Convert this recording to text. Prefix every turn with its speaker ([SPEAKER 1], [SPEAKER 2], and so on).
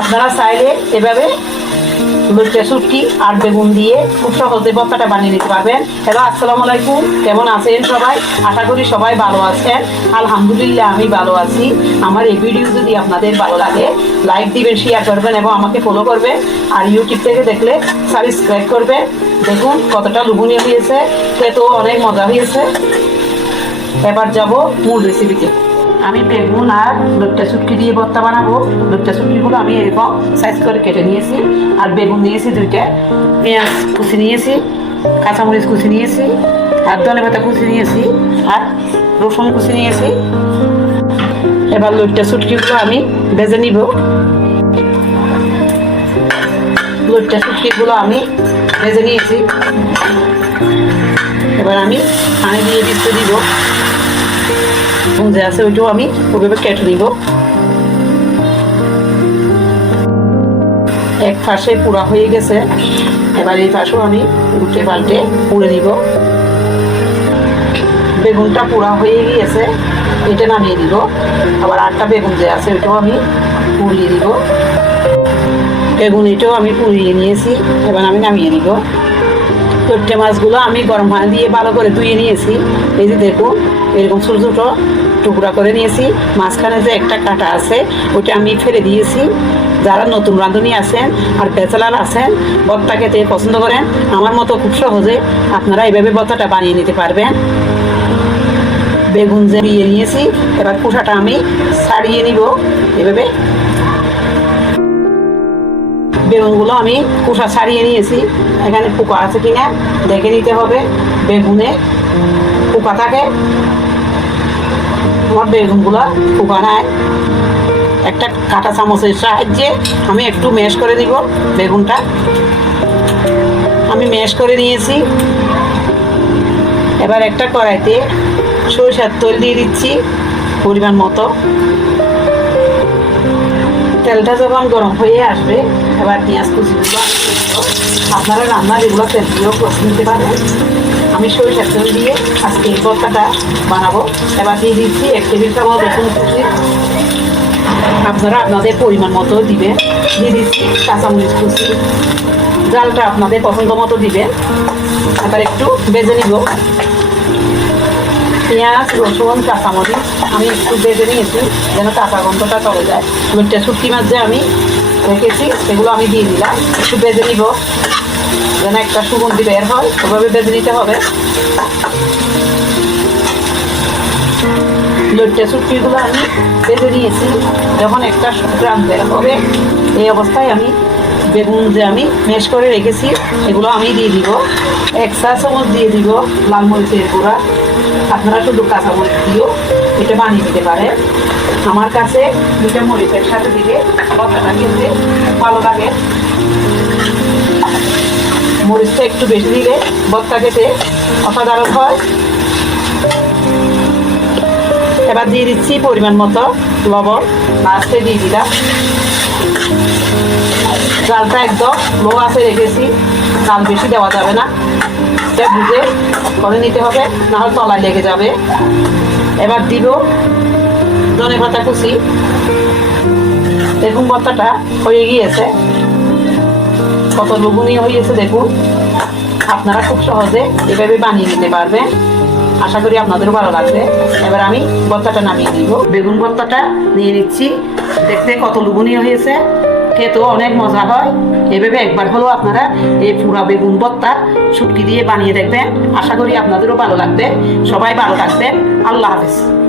[SPEAKER 1] আপনারা চাইলে এভাবে লুচা শুটকি আর বেগুন দিয়ে খুব সহজে ভর্তাটা বানিয়ে নিতে পারবেন। হ্যালো, আসসালামু আলাইকুম। কেমন আছেন সবাই? আশা করি সবাই ভালো আছেন। আলহামদুলিল্লাহ, আমি ভালো আছি। আমার এই ভিডিও যদি আপনাদের ভালো লাগে লাইক দিবেন শেয়ার করবেন এবং আমাকে ফলো করবেন। আর ইউটিউব থেকে দেখলে সাবস্ক্রাইব করবেন। দেখুন কতটা লুবনীয় হয়েছে। খেতেও অনেক মজা হয়েছে। এবার যাব মূল রেসিপিতে আমি বেগুন আর লোকটা শুটকি দিয়ে ভর্তা বানাবো। লোকটা শুটকিগুলো আমি এরকম সাইজ করে কেটে নিয়েছি। আর বেগুন নিয়েছি দুইটা, পেঁয়াজ কুচি নিয়েছি, কাঁচামরিচ কুচি নিয়েছি, আর ধনে পাতা কুচি নিয়েছি, আর রসুন কুচি নিয়েছি। এবার লোকটা শুটকিগুলো আমি ভেজে নিব। লোকটা শুটকিগুলো আমি ভেজে নিয়েছি। এবার আমি পানি দিয়ে দিতে দিব। যে আছে, ওইটাও আমি ওইভাবে কেটে নিব। এক পাশে পুরা হয়ে গেছে। এবার এই পাশেও আমি উল্টে পাল্টে পুড়ে নিব। বেগুনটা পুরা হয়ে গিয়েছে, এটা নামিয়ে দিব আবার আটটা বেগুন যে আছে, ওইটাও আমি পুড়িয়ে দিব বেগুন এটাও আমি পুড়িয়ে নিয়েছি, এবার আমি নামিয়ে দিব চট্টে মাছগুলো আমি গরম পানি দিয়ে ভালো করে ধুয়ে নিয়েছি। এই যে দেখুন এরকম ছোটো ছোটো টুকরা করে নিয়েছি। মাঝখানে যে একটা কাটা আছে ওটা আমি ফেলে দিয়েছি। যারা নতুন রাঁধুনি আছেন আর ব্যাচেলার আছেন বত্তা খেতে পছন্দ করেন, আমার মতো খুব সহজে আপনারা এইভাবে বত্তাটা বানিয়ে নিতে পারবেন। বেগুন যে নিয়েছি, এবার কুসাটা আমি ছাড়িয়ে নিব। এভাবে বেগুনগুলো আমি কুসা ছাড়িয়ে নিয়েছি। এখানে পোকা আছে কি না দেখে নিতে হবে। বেগুনে পোকা থাকে। আমার বেগুনগুলো পোকা নাই। একটা কাঁটা চামচের সাহায্যে আমি একটু ম্যাশ করে দিব বেগুনটা। আমি ম্যাশ করে নিয়েছি। এবার একটা কড়াইতে সরিষার তেল দিয়ে দিচ্ছি পরিমাণ মতো। তেলটা যখন গরম হয়ে আসবে, এবার পেঁয়াজ কুচি দেবো। আপনারা রান্নার এগুলো তেল দিয়েও নিতে পারেন। আমি সরিষার তেল দিয়ে আজকে এই ভর্তাটা বানাবো। এবার দিয়ে দিচ্ছি এক টেবিল চামচ রসুন কুচি। আপনারা আপনাদের পরিমাণ মতো দিবেন। দিয়ে দিচ্ছি কাঁচামরিচ কুচি। জালটা আপনাদের পছন্দ মতো দিবেন। এবার একটু বেজে নিব। পেঁয়াজ, রসুন, কাঁচামরিচ আমি একটু বেজে নিয়েছি, যেন কাঁচা গন্ধটা চলে যায়। লোকটা শুটকি মাছ যে আমি রেখেছি, সেগুলো আমি দিয়ে দিলাম। একটু বেঁধে নিব, যেন একটা সুগন্ধি বের হয়। ওভাবে বেঁধে নিতে হবে। লোটটা শুটকিগুলো আমি বেজে নিয়েছি, যখন একটা গ্রাম বের হবে, এই অবস্থায় আমি বেগুন যে আমি মেশ করে রেখেছি, এগুলো আমি দিয়ে দিব। এক চা চামচ দিয়ে দিব, লাল মরিচের গুঁড়া। আপনারা শুধু কাঁচা মরিচ দিয়েও এটা বানিয়ে নিতে পারেন। আমার কাছে দুটো মরিচের সাথে দিলে কথাটা খেতে ভালো লাগে। মরিচটা একটু বেশি দিলে বত্তা খেতে অসাধারণ হয়। এবার দিয়ে দিচ্ছি পরিমাণ মতো লবণ, লাস্টে দিয়ে দিলাম। জালটা একদম লো আছে রেখেছি। জাল বেশি দেওয়া যাবে না। এটা বুঝে করে নিতে হবে, নাহলে তলায় লেগে যাবে। এবার দিব ধনে পাতা কুচি। দেখুন ভর্তাটা হয়ে গিয়েছে। কত লবণীয় হয়েছে দেখুন। আপনারা খুব সহজে এভাবে বানিয়ে নিতে পারবেন। আশা করি আপনাদেরও ভালো লাগবে। এবার আমি ভর্তাটা নামিয়ে দিব বেগুন ভর্তাটা নিয়ে নিচ্ছি। দেখতে কত লুবনীয় হয়েছে। খেতেও অনেক মজা হয়। এভাবে একবার হলেও আপনারা এই পুরা বেগুন ভর্তা শুটকি দিয়ে বানিয়ে দেখবেন। আশা করি আপনাদেরও ভালো লাগবে। সবাই ভালো থাকবেন। আল্লাহ হাফেজ।